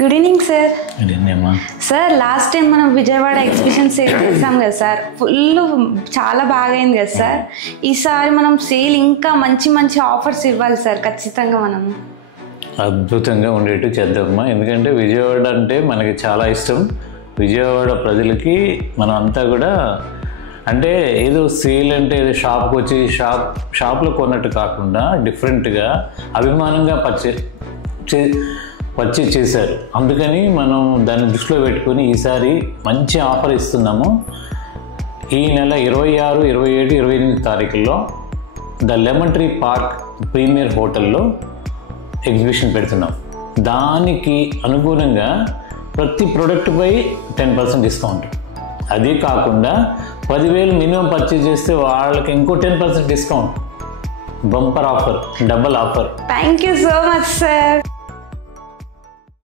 Good evening sir. Good evening అమ్మా. Sir last time మనం Vijayawada exhibition sale చేసాం కదా సార్, ఫుల్ చాలా బాగా అయింది కదా సార్. ఈసారి మనం సేల్ ఇంకా మంచి మంచి ఆఫర్స్ ఇవ్వాలి సార్ ఖచ్చితంగా. మనం అద్భుతంగా ఉండేట్టు చేద్దామమ్మా. ఎందుకంటే విజయవాడ అంటే మనకి చాలా ఇష్టం. విజయవాడ ప్రజలకి మనం అంతా కూడా అంటే ఏదో సేల్ అంటే ఏదో షాప్కి వచ్చి షాప్లో కొన్నట్టు కాకుండా డిఫరెంట్గా అభిమానంగా పర్చేజ్ చేశారు. అందుకని మనం దాన్ని దృష్టిలో పెట్టుకొని ఈసారి మంచి ఆఫర్ ఇస్తున్నాము. ఈ నెల 26, 27, 28 తారీఖుల్లో the lemon tree park premier హోటల్లో ఎగ్జిబిషన్ పెడుతున్నాం. దానికి అనుగుణంగా ప్రతి ప్రోడక్ట్పై 10% డిస్కౌంట్. అది కాకుండా 10,000 మినిమం పర్చేజ్ చేస్తే వాళ్ళకి ఇంకో 10% discount. Bumper offer, double offer. Thank you so much sir.